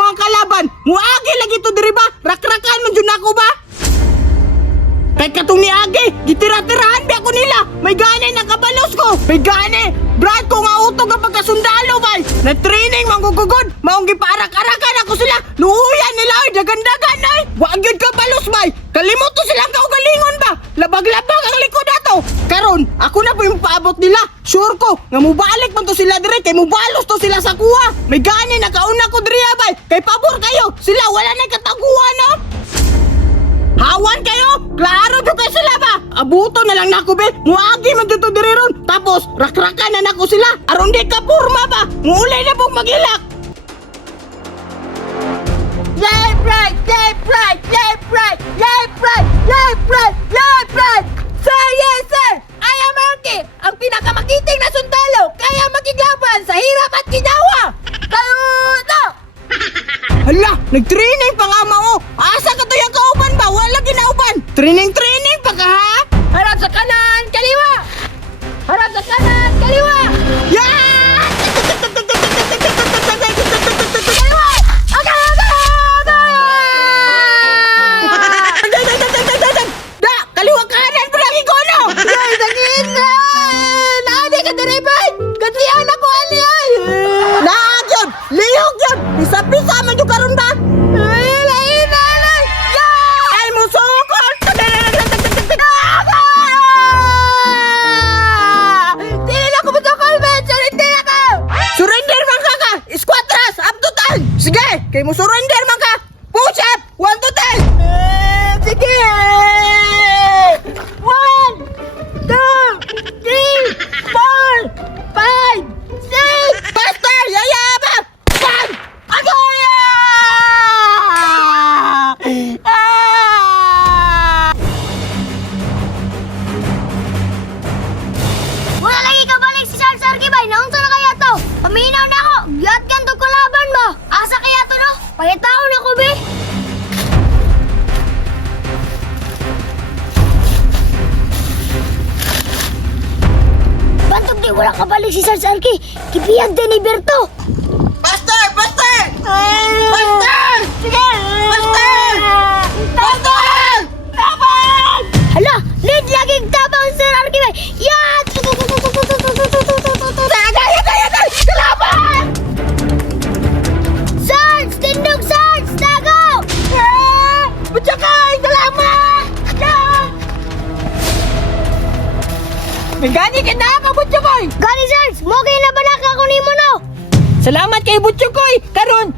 mga kalaban. Muagi lagi to diri ba? Rakrakan man jud ako ba? Kay katong niagi, gitira-tirahan ba ako nila. May gani nakabalos ko. May gani. Brad ko nga utog ang pagkasundalo bay. Na-training manggugugod. Maong giparak-arakan ako sila. Luhuyan nila ay dagan-dagan ay. Wag yun ka balos bay. Kalimot to silang kaugalingon ba? Labag-labag ang likod ato. Karon, ako na po yung paabot nila. Sure ko, nga mubalik man to sila dire kay mubalos to sila sa kuha. May gani nakauna ko dire bay. Kay pabor kayo. Sila wala na kataguan no. Hawan kayo! Klaro dito kayo sila ba? Abuto na lang nako be. Muagi man dito diri ron. Tapos rakrakan na nako sila. Aron di ka purma ba? Muulay na pong magilak. Yay pride! Yay pride! Yay pride! Yay pride! Yay pride! Yay pride! Sir, yes sir! I am Arky, ang pinakamakiting na sundalo. Kaya makiglaban sa hirap at ginawa. Kayo ito! Hala, nag-training pa nga mo. Asa ka to yung kauban ba? Wala ginauban. Training pa ka ha? Harap sa kanan, kaliwa. Harap sa kanan, kaliwa. Yeah! Kaliwa! Okay. Da, kaliwa kanan pa lang ikono. Yay, sakit na. Naadi ka diribay. Kasiyan ako aliyay. Nagyod, lihog yun. Bisa-bisa man yung karon ba? Ay, musukot! Sino na ko musukot, man? Surrender ako! Surrender man ka! Squatras! Up to 10! Sige! Kay mo surrender man ka! Push up! 1 to 10! Sige! 1 2 3 4 5 6 Faster! Yayaba! 1 Ako! Wala lagi ka balik si Charles Argibay. Naunsa na kaya to? Paminaw na ako. Giyat kan to kalaban mo. Asa kaya to no? Pangitaon na ko be. Bantog di wala ka balik si Charles Arki. Kipiyag din ni Berto. Faster! Faster! Faster! Sige! Faster! Faster! Tabang! Hala, lead lagi tabang Sir Argibay. Yan! Tagay! Kalaban! Sarge! Tindog Sarge! Tago! Butsakay! Salamat! May gani ka na ka, Butsukoy! Gani Sarge! Mogay na balak ako ni mo no! Salamat kay Butsukoy! Karon,